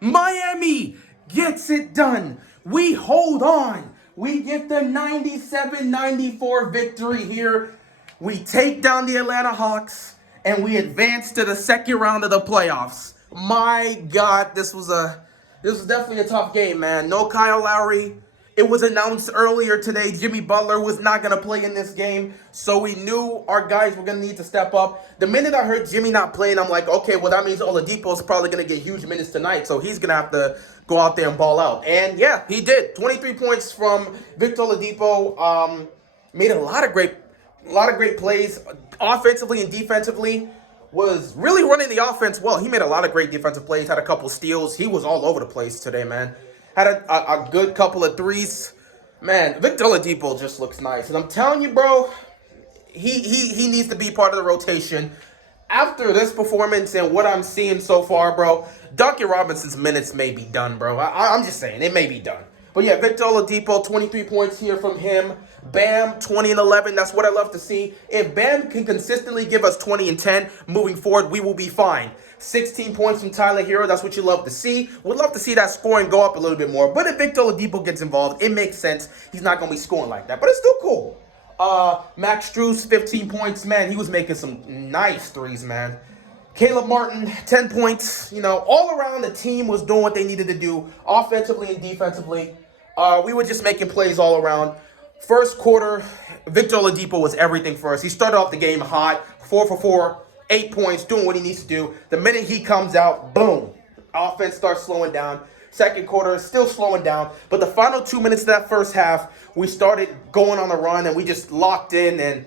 Miami gets it done. We hold on. We get the 97-94 victory here. We take down the Atlanta Hawks and we advance to the second round of the playoffs. My God, this was definitely a tough game, man. No Kyle Lowry. It was announced earlier today Jimmy Butler was not going to play in this game, so we knew our guys were going to need to step up. The minute I heard Jimmy not playing, I'm like, okay, well, that means Oladipo's probably going to get huge minutes tonight, so he's going to have to go out there and ball out. And yeah, he did. 23 points from Victor Oladipo. Made a lot of great plays offensively and defensively. Was really running the offense well. He made a lot of great defensive plays, had a couple steals. He was all over the place today, man. Had a good couple of threes. Man, Victor Oladipo just looks nice. And I'm telling you, bro, he needs to be part of the rotation. After this performance and what I'm seeing so far, bro, Duncan Robinson's minutes may be done, bro. I'm just saying, it may be done. But yeah, Victor Oladipo, 23 points here from him. Bam, 20 and 11. That's what I love to see. If Bam can consistently give us 20 and 10 moving forward, we will be fine. 16 points from Tyler Hero. That's what you love to see. Would love to see that scoring go up a little bit more. But if Victor Oladipo gets involved, it makes sense. He's not going to be scoring like that. But it's still cool. Max Strus, 15 points. Man, he was making some nice threes, man. Caleb Martin, 10 points. You know, all around the team was doing what they needed to do, offensively and defensively. We were just making plays all around. First quarter, Victor Oladipo was everything for us. He started off the game hot, 4 for 4, 8 points, doing what he needs to do. The minute he comes out, boom, offense starts slowing down. Second quarter, still slowing down. But the final 2 minutes of that first half, we started going on a run, and we just locked in and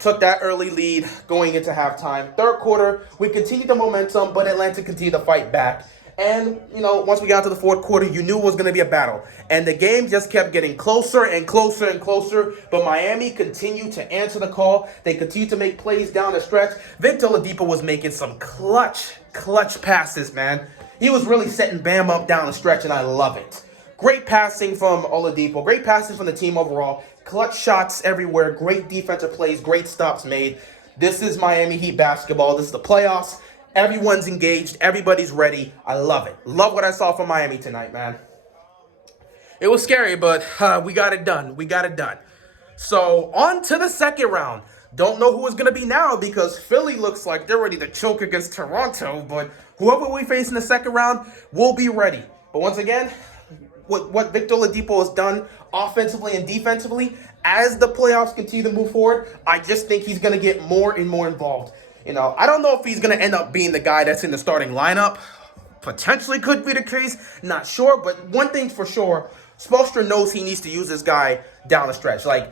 took that early lead going into halftime. Third quarter, we continued the momentum, but Atlanta continued to fight back. And, you know, once we got to the fourth quarter, you knew it was going to be a battle. And the game just kept getting closer and closer and closer. But Miami continued to answer the call. They continued to make plays down the stretch. Victor Oladipo was making some clutch passes, man. He was really setting Bam up down the stretch, and I love it. Great passing from Oladipo. Great passing from the team overall. Clutch shots everywhere. Great defensive plays. Great stops made. This is Miami Heat basketball. This is the playoffs. Everyone's engaged. Everybody's ready. I love it. Love what I saw from Miami tonight, man. It was scary, but we got it done. We got it done. So, on to the second round. Don't know who it's going to be now because Philly looks like they're ready to choke against Toronto. But whoever we face in the second round, we'll be ready. But once again, what Victor Oladipo has done offensively and defensively, as the playoffs continue to move forward, I just think he's going to get more and more involved. You know, I don't know if he's going to end up being the guy that's in the starting lineup. Potentially could be the case. Not sure. But one thing's for sure, Spoelstra knows he needs to use this guy down the stretch. Like,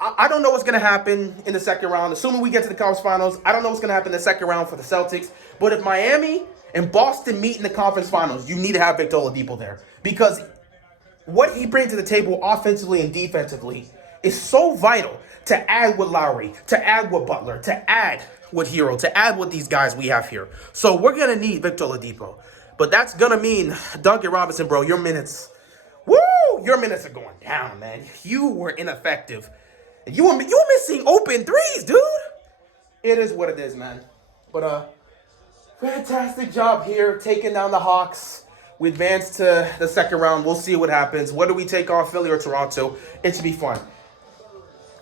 I don't know what's going to happen in the second round. Assuming we get to the conference finals, I don't know what's going to happen in the second round for the Celtics. But if Miami and Boston meet in the conference finals, you need to have Victor Oladipo there. Because what he brings to the table offensively and defensively is so vital to add with Lowry, to add with Butler, to add with Hero, to add with these guys we have here. So we're going to need Victor Oladipo. But that's going to mean Duncan Robinson, bro, your minutes are going down, man. You were ineffective. You were missing open threes, dude. It is what it is, man. But fantastic job here taking down the Hawks. We advance to the second round. We'll see what happens. Whether we take on Philly or Toronto, it should be fun.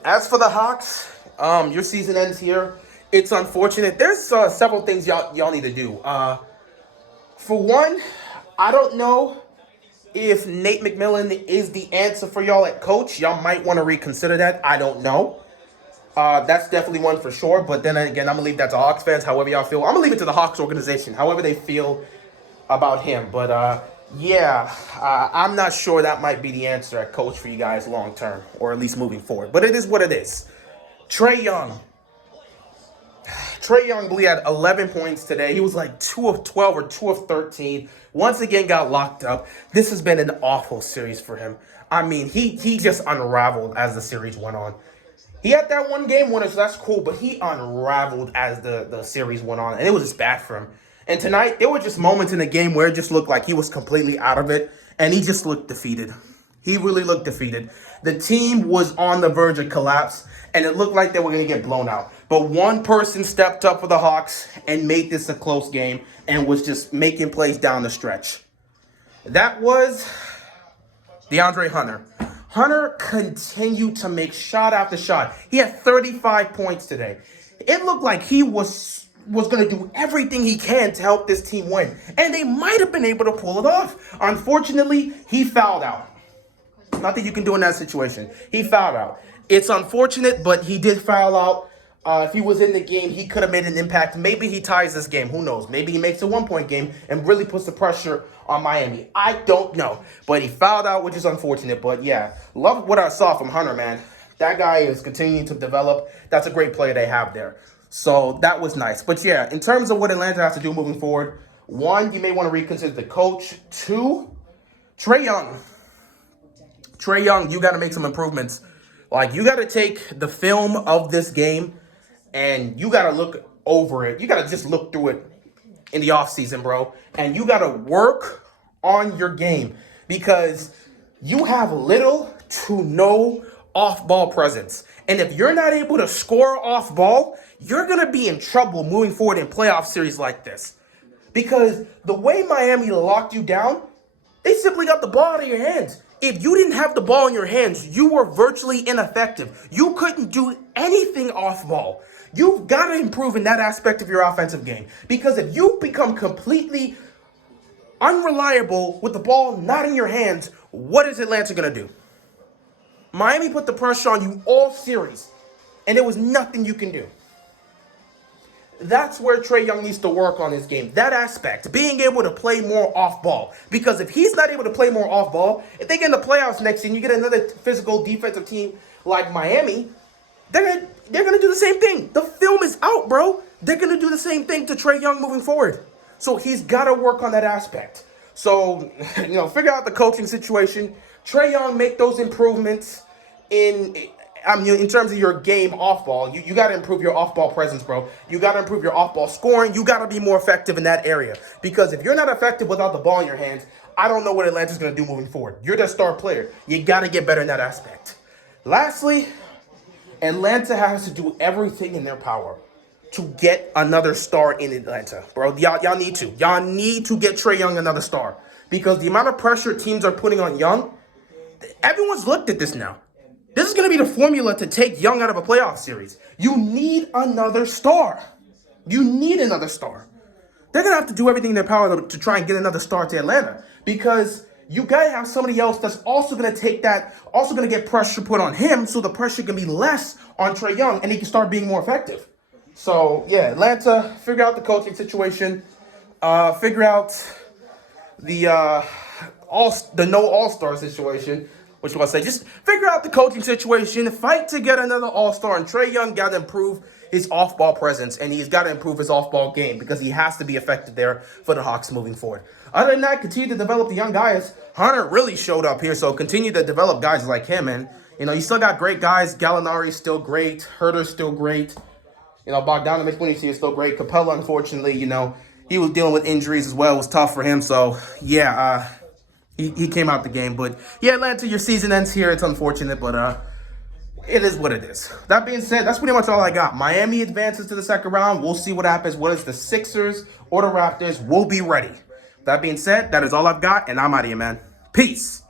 As for the Hawks, your season ends here. It's unfortunate. There's several things y'all need to do. For one, I don't know if Nate McMillan is the answer for y'all at coach. Y'all might want to reconsider that. I don't know. That's definitely one for sure. But then again, I'm going to leave that to Hawks fans, however y'all feel. I'm going to leave it to the Hawks organization, however they feel about him. But I'm not sure that might be the answer at coach for you guys long term, or at least moving forward. But it is what it is. Trae Young, believe, had 11 points today. He was like 2 of 12 or 2 of 13. Once again got locked up. This has been an awful series for him. I mean, he just unraveled as the series went on. He had that one game winner, so that's cool, but he unraveled as the series went on, and it was just bad for him. And tonight, there were just moments in the game where it just looked like he was completely out of it, and he just looked defeated. He really looked defeated. The team was on the verge of collapse, and it looked like they were going to get blown out. But But one person stepped up for the Hawks and made this a close game and was just making plays down the stretch. That was DeAndre Hunter. Hunter continued to make shot after shot. He had 35 points today. It looked like he was going to do everything he can to help this team win. And they might have been able to pull it off. Unfortunately, he fouled out. Nothing you can do in that situation. He fouled out. It's unfortunate, but he did foul out. If he was in the game, he could have made an impact. Maybe he ties this game. Who knows? Maybe he makes a one-point game and really puts the pressure on Miami. I don't know. But he fouled out, which is unfortunate. But yeah, love what I saw from Hunter, man. That guy is continuing to develop. That's a great player they have there. So that was nice. But yeah, in terms of what Atlanta has to do moving forward, one, you may want to reconsider the coach. Two, Trae Young, you got to make some improvements. Like, you got to take the film of this game and you got to look over it. You got to just look through it in the offseason, bro. And you got to work on your game because you have little to no off-ball presence. And if you're not able to score off-ball, you're going to be in trouble moving forward in playoff series like this. Because the way Miami locked you down, they simply got the ball out of your hands. If you didn't have the ball in your hands, you were virtually ineffective. You couldn't do anything off ball. You've got to improve in that aspect of your offensive game. Because if you become completely unreliable with the ball not in your hands, what is Atlanta going to do? Miami put the pressure on you all series, and there was nothing you can do. That's where Trae Young needs to work on his game. That aspect, being able to play more off ball. Because if he's not able to play more off ball, if they get in the playoffs next year and you get another physical defensive team like Miami, they're gonna do the same thing. The film is out, bro. They're gonna do the same thing to Trae Young moving forward. So he's got to work on that aspect. So, figure out the coaching situation. Trae Young, make those improvements in terms of your game off ball. You got to improve your off ball presence, bro. You got to improve your off ball scoring. You got to be more effective in that area. Because if you're not effective without the ball in your hands, I don't know what Atlanta's going to do moving forward. You're the star player. You got to get better in that aspect. Lastly, Atlanta has to do everything in their power to get another star in Atlanta, bro. Y'all need to. Y'all need to get Trae Young another star. Because the amount of pressure teams are putting on Young, everyone's looked at this now. This is going to be the formula to take Young out of a playoff series. You need another star. You need another star. They're going to have to do everything in their power to try and get another star to Atlanta. Because you got to have somebody else that's also going to take that, also going to get pressure put on him so the pressure can be less on Trae Young and he can start being more effective. So, yeah, Atlanta, figure out the coaching situation. Figure out the no all-star situation. What you want to say? Just figure out the coaching situation. Fight to get another all-star. And Trae Young got to improve his off-ball presence. And he's got to improve his off-ball game because he has to be effective there for the Hawks moving forward. Other than that, continue to develop the young guys. Hunter really showed up here. So continue to develop guys like him. And, you still got great guys. Gallinari's still great. Herter's still great. Bogdanovic, when you see, is still great. Capella, unfortunately, he was dealing with injuries as well. It was tough for him. So, yeah, He came out the game, but yeah, Atlanta, your season ends here. It's unfortunate, but it is what it is. That being said, that's pretty much all I got. Miami advances to the second round. We'll see what happens. Whether it's the Sixers or the Raptors, we'll be ready. That being said, that is all I've got, and I'm out of here, man. Peace.